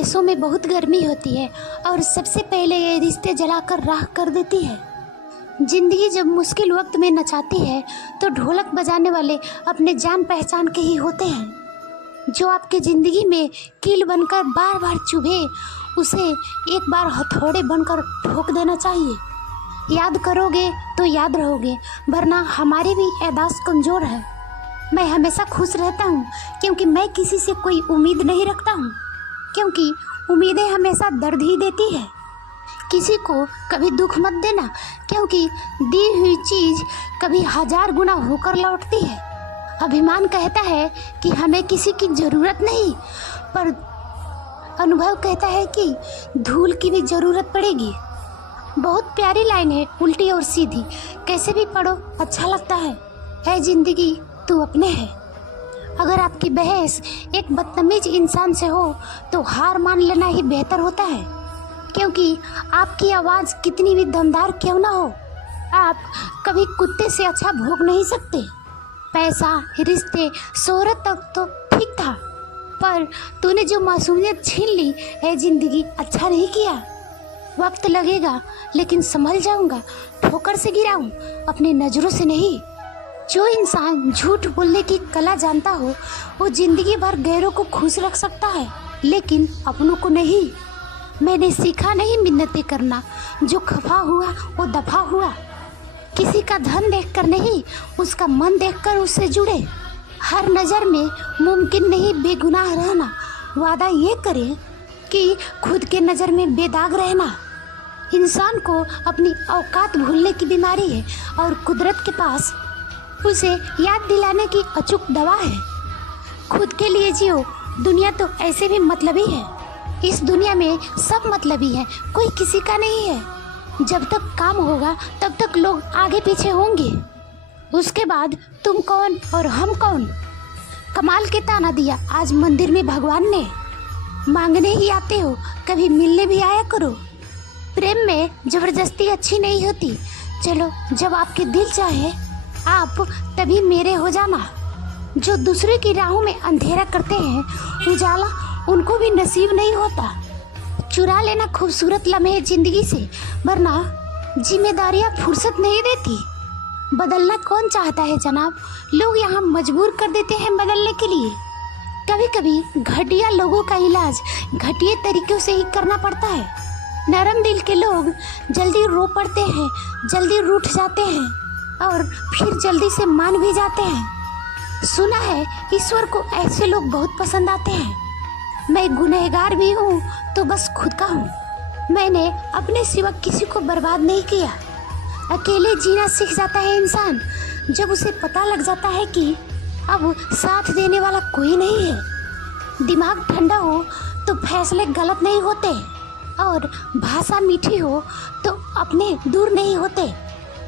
पैसों में बहुत गर्मी होती है और सबसे पहले ये रिश्ते जलाकर राख कर देती है। जिंदगी जब मुश्किल वक्त में नचाती है तो ढोलक बजाने वाले अपने जान पहचान के ही होते हैं। जो आपके ज़िंदगी में कील बनकर बार बार चुभे उसे एक बार हथौड़े बनकर ठोक देना चाहिए। याद करोगे तो याद रहोगे, वरना हमारी भी याददाश्त कमज़ोर है। मैं हमेशा खुश रहता हूँ क्योंकि मैं किसी से कोई उम्मीद नहीं रखता हूँ, क्योंकि उम्मीदें हमेशा दर्द ही देती है। किसी को कभी दुख मत देना, क्योंकि दी हुई चीज़ कभी 1000 गुना होकर लौटती है। अभिमान कहता है कि हमें किसी की ज़रूरत नहीं, पर अनुभव कहता है कि धूल की भी ज़रूरत पड़ेगी। बहुत प्यारी लाइन है, उल्टी और सीधी, कैसे भी पढ़ो अच्छा लगता है। है ज़िंदगी तू अपने है। अगर आपकी बहस एक बदतमीज इंसान से हो तो हार मान लेना ही बेहतर होता है, क्योंकि आपकी आवाज़ कितनी भी दमदार क्यों ना हो, आप कभी कुत्ते से अच्छा भोग नहीं सकते। पैसा, रिश्ते, शोहरत तक तो ठीक था, पर तूने जो मासूमियत छीन ली है ज़िंदगी, अच्छा नहीं किया। वक्त लगेगा लेकिन संभल जाऊंगा, ठोकर से गिरा हूँ, अपने नज़रों से नहीं। जो इंसान झूठ बोलने की कला जानता हो वो ज़िंदगी भर गैरों को खुश रख सकता है, लेकिन अपनों को नहीं। मैंने सीखा नहीं मिन्नतें करना, जो खफा हुआ वो दफा हुआ। किसी का धन देखकर नहीं, उसका मन देखकर उससे जुड़े। हर नज़र में मुमकिन नहीं बेगुनाह रहना, वादा ये करें कि खुद के नज़र में बेदाग रहना। इंसान को अपनी औकात भूलने की बीमारी है और कुदरत के पास उसे याद दिलाने की अचूक दवा है। खुद के लिए जियो, दुनिया तो ऐसे भी मतलबी है। इस दुनिया में सब मतलबी है, कोई किसी का नहीं है। जब तक काम होगा तब तक लोग आगे पीछे होंगे, उसके बाद तुम कौन और हम कौन। कमाल के ताना दिया आज मंदिर में भगवान ने, मांगने ही आते हो, कभी मिलने भी आया करो। प्रेम में ज़बरदस्ती अच्छी नहीं होती, चलो जब आपके दिल चाहे आप तभी मेरे हो जाना। जो दूसरे की राहों में अंधेरा करते हैं, उजाला उनको भी नसीब नहीं होता। चुरा लेना खूबसूरत लम्हे ज़िंदगी से, वरना जिम्मेदारियां फुर्सत नहीं देती। बदलना कौन चाहता है जनाब, लोग यहाँ मजबूर कर देते हैं बदलने के लिए। कभी कभी घटिया लोगों का इलाज घटिया तरीक़ों से ही करना पड़ता है। नरम दिल के लोग जल्दी रो पड़ते हैं, जल्दी रूठ जाते हैं और फिर जल्दी से मान भी जाते हैं। सुना है ईश्वर को ऐसे लोग बहुत पसंद आते हैं। मैं गुनहगार भी हूँ तो बस खुद का हूँ। मैंने अपने सिवा किसी को बर्बाद नहीं किया। अकेले जीना सीख जाता है इंसान जब उसे पता लग जाता है कि अब साथ देने वाला कोई नहीं है। दिमाग ठंडा हो तो फैसले गलत नहीं होते, और भाषा मीठी हो तो अपने दूर नहीं होते।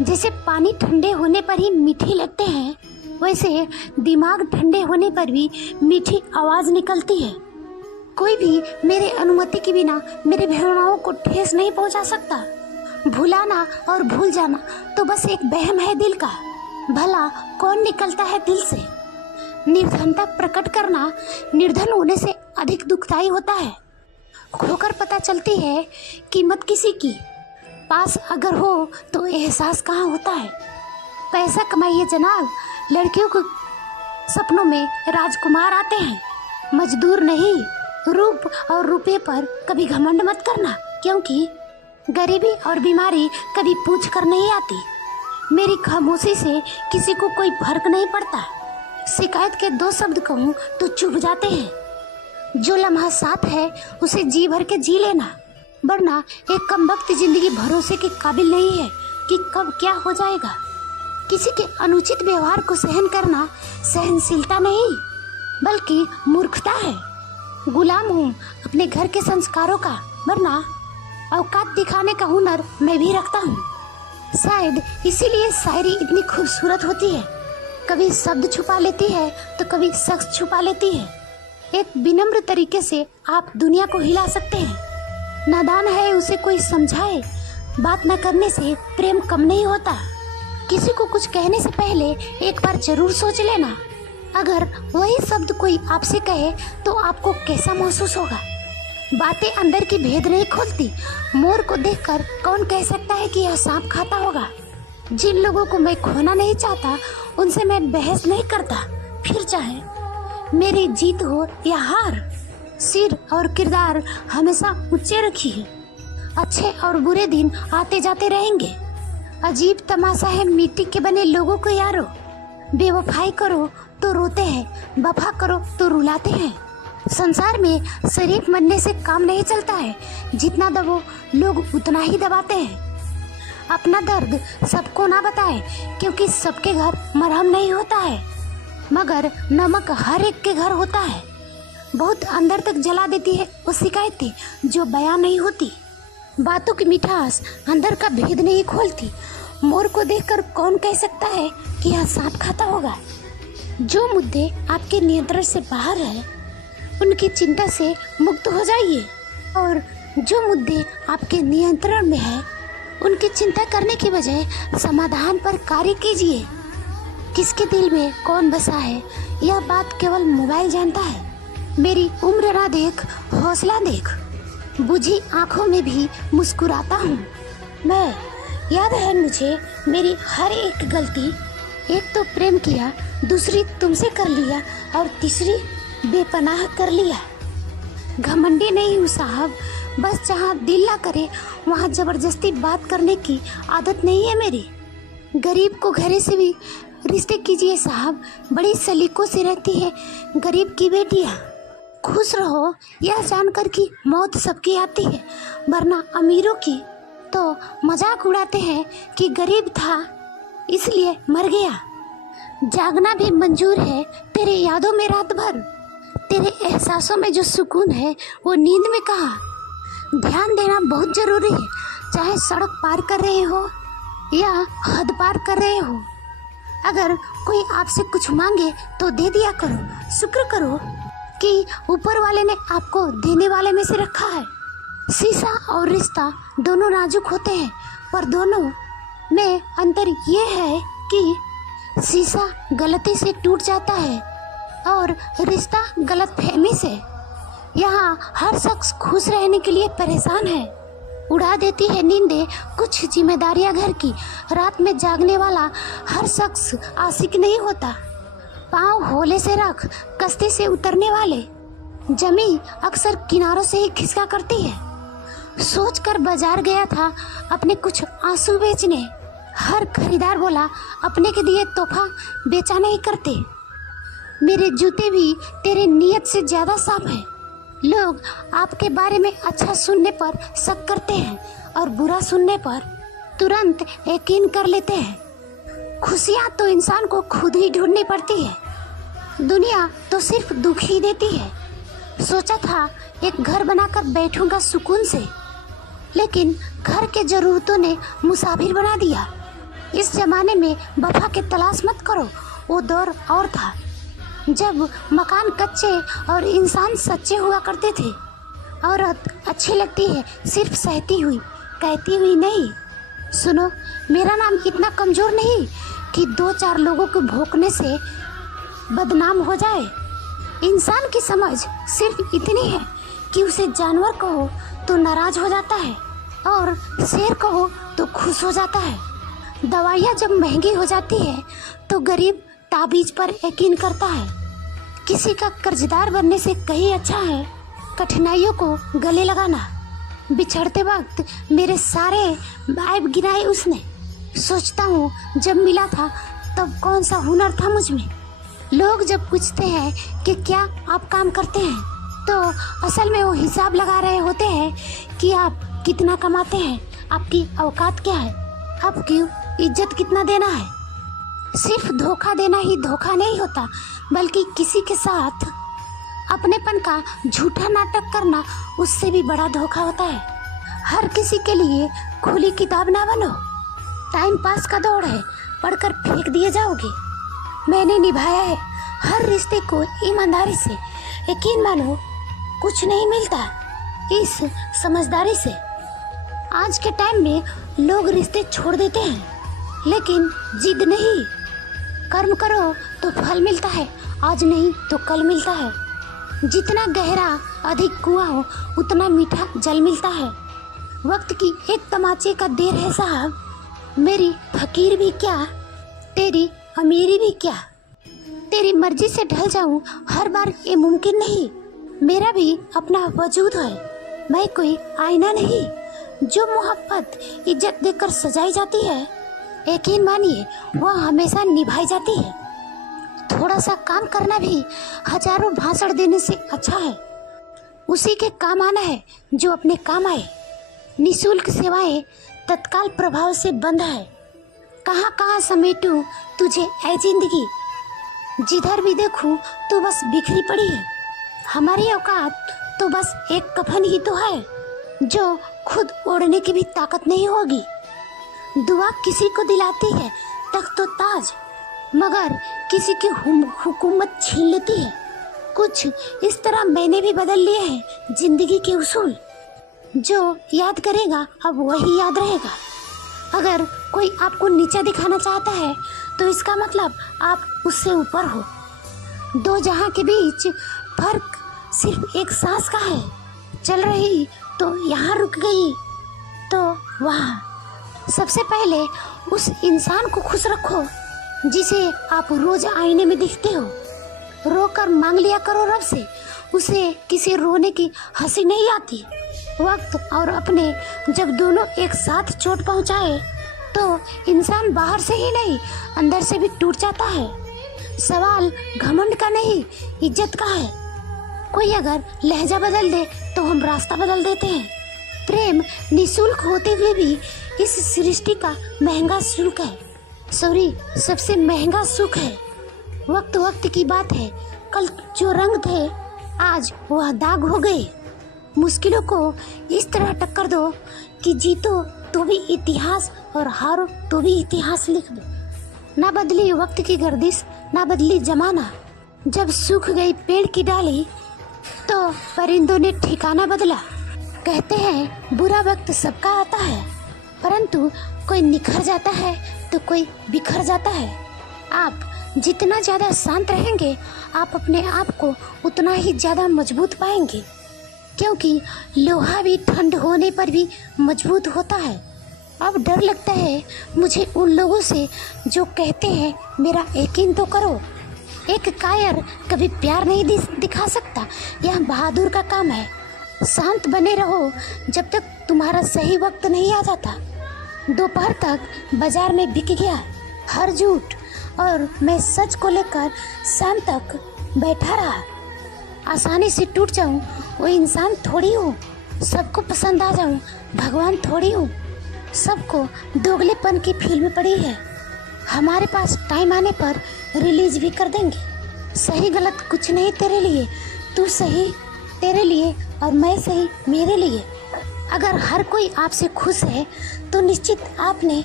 जैसे पानी ठंडे होने पर ही मीठी लगते हैं, वैसे दिमाग ठंडे होने पर भी मीठी आवाज़ निकलती है। कोई भी मेरे अनुमति के बिना मेरे भावनाओं को ठेस नहीं पहुंचा सकता। भुलाना और भूल जाना तो बस एक वहम है दिल का, भला कौन निकलता है दिल से। निर्धनता प्रकट करना निर्धन होने से अधिक दुखदायी होता है। खोकर पता चलती है कीमत किसी की, पास अगर हो तो एहसास कहाँ होता है। पैसा कमाइए जनाब, लड़कियों को सपनों में राजकुमार आते हैं, मजदूर नहीं। रूप और रुपये पर कभी घमंड मत करना, क्योंकि गरीबी और बीमारी कभी पूछ कर नहीं आती। मेरी खामोशी से किसी को कोई फर्क नहीं पड़ता। शिकायत के 2 शब्द कहूँ तो चुभ जाते हैं। जो लम्हा साथ है उसे जी भर के जी लेना, वरना एक कमबख्त जिंदगी भरोसे के काबिल नहीं है कि कब क्या हो जाएगा। किसी के अनुचित व्यवहार को सहन करना सहनशीलता नहीं बल्कि मूर्खता है। गुलाम हूँ अपने घर के संस्कारों का, वरना औकात दिखाने का हुनर मैं भी रखता हूँ। शायद इसीलिए शायरी इतनी खूबसूरत होती है, कभी शब्द छुपा लेती है तो कभी शख्स छुपा लेती है। एक विनम्र तरीके से आप दुनिया को हिला सकते हैं। नादान है उसे कोई समझाए, बात न करने से प्रेम कम नहीं होता। किसी को कुछ कहने से पहले एक बार जरूर सोच लेना। अगर वही शब्द कोई आपसे कहे तो आपको कैसा महसूस होगा। बातें अंदर की भेद नहीं खोलती। मोर को देखकर कौन कह सकता है कि यह सांप खाता होगा। जिन लोगों को मैं खोना नहीं चाहता उनसे मैं बहस नहीं करता, फिर चाहे मेरी जीत हो या हार। सिर और किरदार हमेशा ऊंचे रखिए। अच्छे और बुरे दिन आते जाते रहेंगे। अजीब तमाशा है मिट्टी के बने लोगों को यारो। बेवफाई करो तो रोते हैं, वफा करो तो रुलाते हैं। संसार में शरीफ बनने से काम नहीं चलता है, जितना दबो लोग उतना ही दबाते हैं। अपना दर्द सबको ना बताए, क्योंकि सबके घर मरहम नहीं होता है, मगर नमक हर एक के घर होता है। बहुत अंदर तक जला देती है वो शिकायतें जो बयां नहीं होती। बातों की मिठास अंदर का भेद नहीं खोलती। मोर को देखकर कौन कह सकता है कि यह सांप खाता होगा। जो मुद्दे आपके नियंत्रण से बाहर है उनकी चिंता से मुक्त हो जाइए, और जो मुद्दे आपके नियंत्रण में है उनकी चिंता करने की बजाय समाधान पर कार्य कीजिए। किसके दिल में कौन बसा है यह बात केवल मोबाइल जानता है। मेरी उम्र ना देख, हौसला देख। बुझी आंखों में भी मुस्कुराता हूँ मैं। याद है मुझे मेरी हर एक गलती। एक तो प्रेम किया, दूसरी तुमसे कर लिया, और तीसरी बेपनाह कर लिया। घमंडी नहीं हूँ साहब, बस जहाँ दिल ना करे वहाँ जबरदस्ती बात करने की आदत नहीं है मेरी। गरीब को घरे से भी रिश्ते कीजिए साहब, बड़ी सलीकों से रहती है गरीब की बेटियाँ। खुश रहो यह जानकर कि मौत सबकी आती है, वरना अमीरों की तो मजाक उड़ाते हैं कि गरीब था इसलिए मर गया। जागना भी मंजूर है तेरे यादों में रात भर। तेरे एहसासों में जो सुकून है वो नींद में कहाँ। ध्यान देना बहुत जरूरी है, चाहे सड़क पार कर रहे हो या हद पार कर रहे हो। अगर कोई आपसे कुछ मांगे तो दे दिया करो। शुक्र करो कि ऊपर वाले ने आपको देने वाले में से रखा है। शीशा और रिश्ता दोनों नाजुक होते हैं, पर दोनों में अंतर ये है कि शीशा गलती से टूट जाता है और रिश्ता गलतफहमी से। यहाँ हर शख्स खुश रहने के लिए परेशान है। उड़ा देती है नींदें कुछ जिम्मेदारियां घर की। रात में जागने वाला हर शख्स आशिक नहीं होता। पाँव होले से रख कश्ती से उतरने वाले जमी अक्सर किनारों से ही खिसका करती है। सोचकर बाजार गया था अपने कुछ आंसू बेचने। हर खरीदार बोला अपने के दिए तोहफा बेचा नहीं करते। मेरे जूते भी तेरे नियत से ज़्यादा साफ हैं। लोग आपके बारे में अच्छा सुनने पर शक करते हैं और बुरा सुनने पर तुरंत यकीन कर लेते हैं। खुशियाँ तो इंसान को खुद ही ढूंढनी पड़ती है, दुनिया तो सिर्फ दुख ही देती है। सोचा था एक घर बनाकर बैठूंगा सुकून से, लेकिन घर के ज़रूरतों ने मुसाफिर बना दिया। इस जमाने में वफा के तलाश मत करो, वो दौर और था जब मकान कच्चे और इंसान सच्चे हुआ करते थे। औरत अच्छी लगती है सिर्फ सहती हुई, कहती हुई नहीं। सुनो, मेरा नाम इतना कमज़ोर नहीं कि 2-4 लोगों को भोंकने से बदनाम हो जाए। इंसान की समझ सिर्फ इतनी है कि उसे जानवर कहो तो नाराज हो जाता है और शेर कहो तो खुश हो जाता है। दवाइयाँ जब महंगी हो जाती है तो गरीब ताबीज पर यकीन करता है। किसी का कर्जदार बनने से कहीं अच्छा है कठिनाइयों को गले लगाना। बिछड़ते वक्त मेरे सारे ऐब गिनाए उसने। सोचता हूँ जब मिला था तब कौन सा हुनर था मुझ में। लोग जब पूछते हैं कि क्या आप काम करते हैं, तो असल में वो हिसाब लगा रहे होते हैं कि आप कितना कमाते हैं, आपकी औकात क्या है, आपकी इज्जत कितना देना है। सिर्फ धोखा देना ही धोखा नहीं होता, बल्कि किसी के साथ अपनेपन का झूठा नाटक करना उससे भी बड़ा धोखा होता है। हर किसी के लिए खुली किताब ना बनो। टाइम पास का दौड़ है, पढ़कर फेंक दिए जाओगे। मैंने निभाया है हर रिश्ते को ईमानदारी से। यकीन मानो कुछ नहीं मिलता इस समझदारी से। आज के टाइम में लोग रिश्ते छोड़ देते हैं, लेकिन जिद नहीं। कर्म करो तो फल मिलता है, आज नहीं तो कल मिलता है। जितना गहरा अधिक कुआं हो उतना मीठा जल मिलता है। वक्त की एक तमाचे का देर है साहब, मेरी फकीर भी क्या, तेरी अमीरी भी क्या। तेरी मर्जी से ढल जाऊं हर बार ये मुमकिन नहीं। मेरा भी अपना वजूद है, मैं कोई आईना नहीं। जो मोहब्बत इज्जत देकर सजाई जाती है, यकीन मानिए वह हमेशा निभाई जाती है। थोड़ा सा काम करना भी हजारों भाषण देने से अच्छा है। उसी के काम आना है जो अपने काम आए। निःशुल्क सेवाएं तत्काल प्रभाव से बंद है। कहाँ कहाँ समेटूं तुझे ऐ जिंदगी, जिधर भी देखूं तो बस बिखरी पड़ी है। हमारी औकात तो बस एक कफन ही तो है, जो खुद ओढ़ने की भी ताकत नहीं होगी। दुआ किसी को दिलाती है तख्त तो ताज, मगर किसी की हुकूमत छीन लेती है। कुछ इस तरह मैंने भी बदल लिए हैं जिंदगी के उसूल। जो याद करेगा अब वही याद रहेगा। अगर कोई आपको नीचा दिखाना चाहता है तो इसका मतलब आप उससे ऊपर हो। दो जहां के बीच फर्क सिर्फ एक सांस का है। चल रही तो यहाँ रुक गई तो वहाँ। सबसे पहले उस इंसान को खुश रखो जिसे आप रोज आईने में दिखते हो। रोकर मांग लिया करो रब से, उसे किसी रोने की हंसी नहीं आती। वक्त और अपने जब दोनों एक साथ चोट पहुंचाए तो इंसान बाहर से ही नहीं अंदर से भी टूट जाता है। सवाल घमंड का नहीं, इज्जत का है। कोई अगर लहजा बदल दे तो हम रास्ता बदल देते हैं। प्रेम निःशुल्क होते हुए भी इस सृष्टि का महंगा शुल्क है, सॉरी सबसे महंगा सुख है। वक्त वक्त की बात है, कल जो रंग थे आज वह दाग हो गए। मुश्किलों को इस तरह टक्कर दो कि जीतो तो भी इतिहास और हारो तो भी इतिहास लिख दो। ना बदली वक्त की गर्दिश, ना बदली जमाना। जब सूख गई पेड़ की डाली तो परिंदों ने ठिकाना बदला। कहते हैं बुरा वक्त सबका आता है, परंतु कोई निखर जाता है तो कोई बिखर जाता है। आप जितना ज़्यादा शांत रहेंगे आप अपने आप को उतना ही ज़्यादा मजबूत पाएंगे, क्योंकि लोहा भी ठंड होने पर भी मजबूत होता है। अब डर लगता है मुझे उन लोगों से जो कहते हैं मेरा यकीन तो करो। एक कायर कभी प्यार नहीं दिखा सकता, यह बहादुर का काम है। शांत बने रहो जब तक तुम्हारा सही वक्त नहीं आ जाता। दोपहर तक बाजार में बिक गया हर झूठ और मैं सच को लेकर शाम तक बैठा रहा। आसानी से टूट जाऊं वो इंसान थोड़ी हूँ, सबको पसंद आ जाऊं भगवान थोड़ी हूँ। सबको दोगलेपन की फिल्म पड़ी है, हमारे पास टाइम आने पर रिलीज भी कर देंगे। सही गलत कुछ नहीं तेरे लिए, तू सही तेरे लिए और मैं सही मेरे लिए। अगर हर कोई आपसे खुश है तो निश्चित आपने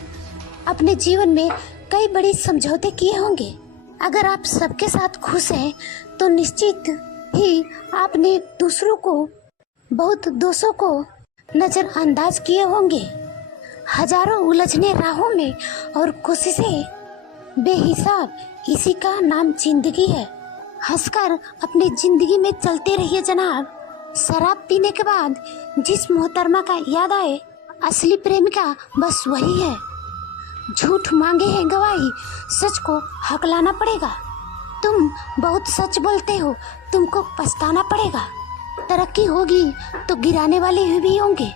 अपने जीवन में कई बड़ी समझौते किए होंगे। अगर आप सबके साथ खुश हैं तो निश्चित ही आपने दूसरों को बहुत दोषों को नज़रअंदाज किए होंगे। हजारों उलझने राहों में और कोशिशें बेहिसाब, इसी का नाम जिंदगी है। हंसकर अपनी जिंदगी में चलते रहिए जनाब। शराब पीने के बाद जिस मोहतरमा का याद आए, असली प्रेमिका बस वही है। झूठ मांगे हैं गवाही, सच को हकलाना पड़ेगा। तुम बहुत सच बोलते हो, तुमको पछताना पड़ेगा। तरक्की होगी तो गिराने वाले भी होंगे,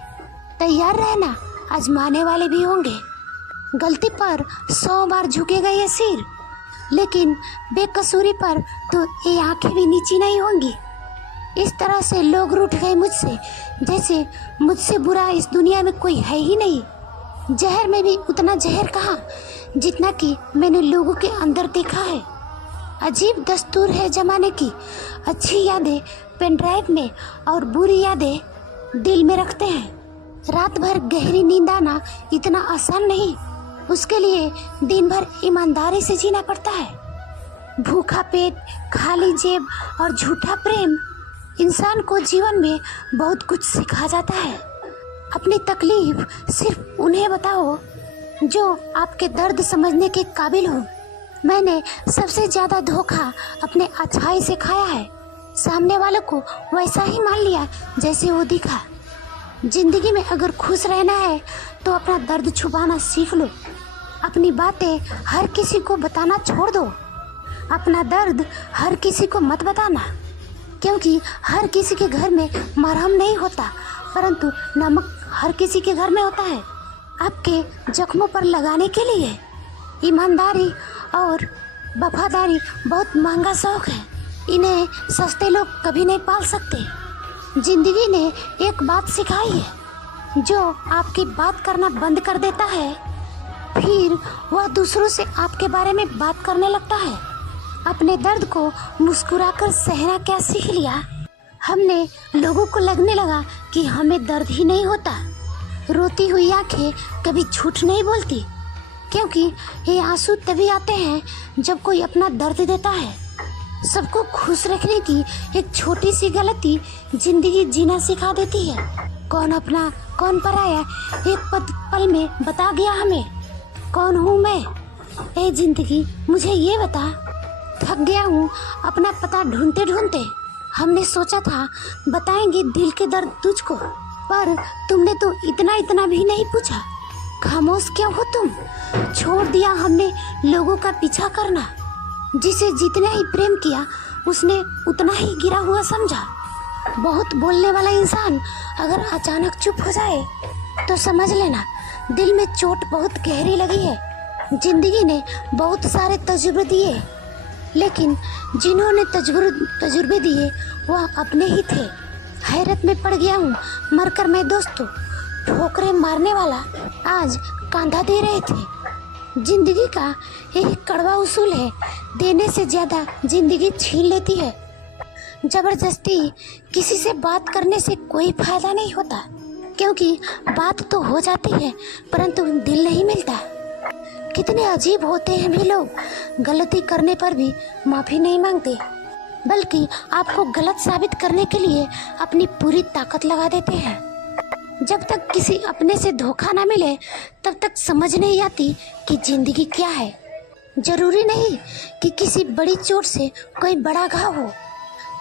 तैयार रहना, आजमाने वाले भी होंगे। गलती पर 100 बार झुकेगा ये सिर, लेकिन बेकसूरी पर तो ये आंखें भी नीची नहीं होंगी। इस तरह से लोग रूठ गए मुझसे, जैसे मुझसे बुरा इस दुनिया में कोई है ही नहीं। जहर में भी उतना जहर कहाँ जितना कि मैंने लोगों के अंदर देखा है। अजीब दस्तूर है जमाने की, अच्छी यादें पेन ड्राइव में और बुरी यादें दिल में रखते हैं। रात भर गहरी नींद आना इतना आसान नहीं, उसके लिए दिन भर ईमानदारी से जीना पड़ता है। भूखा पेट, खाली जेब और झूठा प्रेम इंसान को जीवन में बहुत कुछ सिखा जाता है। अपनी तकलीफ सिर्फ उन्हें बताओ जो आपके दर्द समझने के काबिल हो। मैंने सबसे ज़्यादा धोखा अपने अच्छाई से खाया है। सामने वाले को वैसा ही मान लिया जैसे वो दिखा। जिंदगी में अगर खुश रहना है तो अपना दर्द छुपाना सीख लो। अपनी बातें हर किसी को बताना छोड़ दो। अपना दर्द हर किसी को मत बताना, क्योंकि हर किसी के घर में मरहम नहीं होता, परंतु नमक हर किसी के घर में होता है। आपके जख्मों पर लगाने के लिए ईमानदारी और वफादारी बहुत महंगा शौक है। इन्हें सस्ते लोग कभी नहीं पाल सकते। जिंदगी ने एक बात सिखाई है, जो आपकी बात करना बंद कर देता है फिर वह दूसरों से आपके बारे में बात करने लगता है। अपने दर्द को मुस्कुराकर सहना क्या सीख लिया। हमने लोगों को लगने लगा कि हमें दर्द ही नहीं होता। रोती हुई आंखें कभी झूठ नहीं बोलती, क्योंकि ये आंसू तभी आते हैं जब कोई अपना दर्द देता है। सबको खुश रखने की एक छोटी सी गलती जिंदगी जीना सिखा देती है। कौन अपना कौन पराया एक पल में बता गया हमें कौन हूँ मैं। ए जिंदगी मुझे ये बता। थक गया हूँ अपना पता ढूंढते ढूंढते। हमने सोचा था बताएंगे दिल के दर्द तुझको, पर तुमने तो इतना भी नहीं पूछा। खामोश क्यों हो तुम? छोड़ दिया हमने लोगों का पीछा करना। जिसे जितना ही प्रेम किया उसने उतना ही गिरा हुआ समझा। बहुत बोलने वाला इंसान अगर अचानक चुप हो जाए तो समझ लेना दिल में चोट बहुत गहरी लगी है। जिंदगी ने बहुत सारे तजुर्बे दिए, लेकिन जिन्होंने तजुर्बे दिए वह अपने ही थे। हैरत में पड़ गया हूँ मरकर मैं दोस्तों। ठोकरें मारने वाला आज कांधा दे रहे थे। जिंदगी का यही कड़वा उसूल है, देने से ज्यादा जिंदगी छीन लेती है। जबरदस्ती किसी से बात करने से कोई फायदा नहीं होता, क्योंकि बात तो हो जाती है परंतु दिल नहीं मिलता। कितने अजीब होते हैं भी लोग, गलती करने पर भी माफ़ी नहीं मांगते, बल्कि आपको गलत साबित करने के लिए अपनी पूरी ताकत लगा देते हैं। जब तक किसी अपने से धोखा ना मिले तब तक समझ नहीं आती कि जिंदगी क्या है। जरूरी नहीं कि किसी बड़ी चोट से कोई बड़ा घाव हो।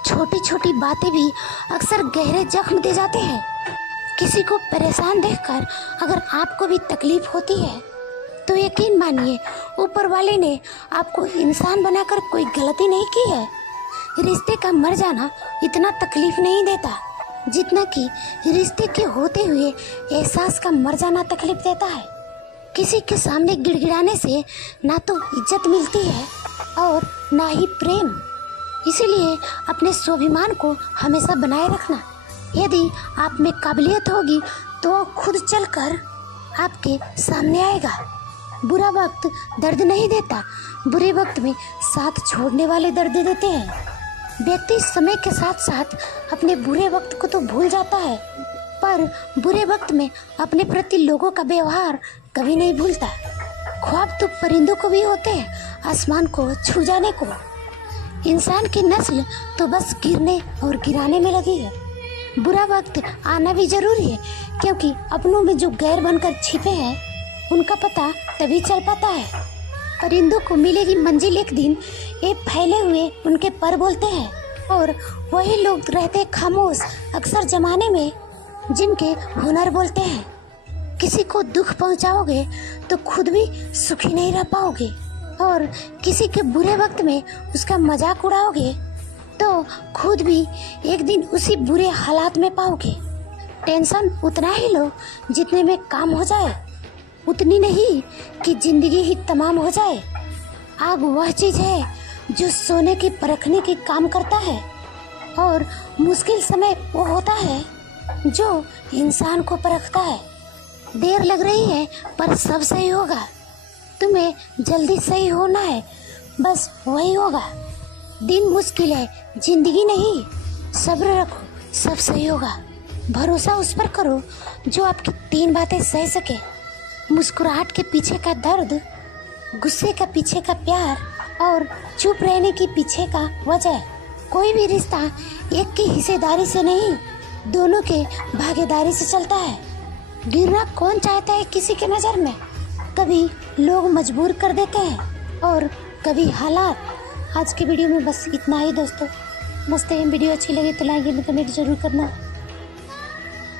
छोटी छोटी बातें भी अक्सर गहरे जख्म दे जाते हैं। किसी को परेशान देखकर अगर आपको भी तकलीफ होती है तो यकीन मानिए ऊपर वाले ने आपको इंसान बनाकर कोई गलती नहीं की है। रिश्ते का मर जाना इतना तकलीफ नहीं देता जितना कि रिश्ते के होते हुए एहसास का मर जाना तकलीफ देता है। किसी के सामने गिड़गिड़ाने से ना तो इज्जत मिलती है और ना ही प्रेम। इसीलिए अपने स्वाभिमान को हमेशा बनाए रखना। यदि आप में काबिलियत होगी तो वो खुद चलकर आपके सामने आएगा। बुरा वक्त दर्द नहीं देता, बुरे वक्त में साथ छोड़ने वाले दर्द देते हैं। व्यक्ति समय के साथ साथ अपने बुरे वक्त को तो भूल जाता है, पर बुरे वक्त में अपने प्रति लोगों का व्यवहार कभी नहीं भूलता। ख्वाब तो परिंदों को भी होते हैं आसमान को छू जाने को। इंसान की नस्ल तो बस गिरने और गिराने में लगी है। बुरा वक्त आना भी जरूरी है, क्योंकि अपनों में जो गैर बनकर छिपे हैं उनका पता तभी चल पाता है। परिंदों को मिलेगी मंजिल एक दिन, ये फैले हुए उनके पर बोलते हैं, और वही लोग रहते खामोश अक्सर जमाने में जिनके हुनर बोलते हैं। किसी को दुख पहुंचाओगे तो खुद भी सुखी नहीं रह पाओगे, और किसी के बुरे वक्त में उसका मजाक उड़ाओगे तो खुद भी एक दिन उसी बुरे हालात में पाओगे। टेंशन उतना ही लो जितने में काम हो जाए, उतनी नहीं कि जिंदगी ही तमाम हो जाए। आग वह चीज है जो सोने की परखने की काम करता है, और मुश्किल समय वो होता है जो इंसान को परखता है। देर लग रही है पर सब सही होगा। तुम्हें जल्दी सही होना है, बस वही होगा। दिन मुश्किल है, जिंदगी नहीं। सब्र रखो, सब सही होगा। भरोसा उस पर करो जो आपकी 3 बातें सह सके। मुस्कुराहट के पीछे का दर्द, गुस्से का पीछे का प्यार, और चुप रहने के पीछे का वजह। कोई भी रिश्ता एक की हिस्सेदारी से नहीं, दोनों के भागीदारी से चलता है। गिरना कौन चाहता है किसी के नज़र में? कभी लोग मजबूर कर देते हैं और कभी हालात। आज के वीडियो में बस इतना ही दोस्तों। समझते हैं। वीडियो अच्छी लगे तो लाइक एंड कमेंट ज़रूर करना।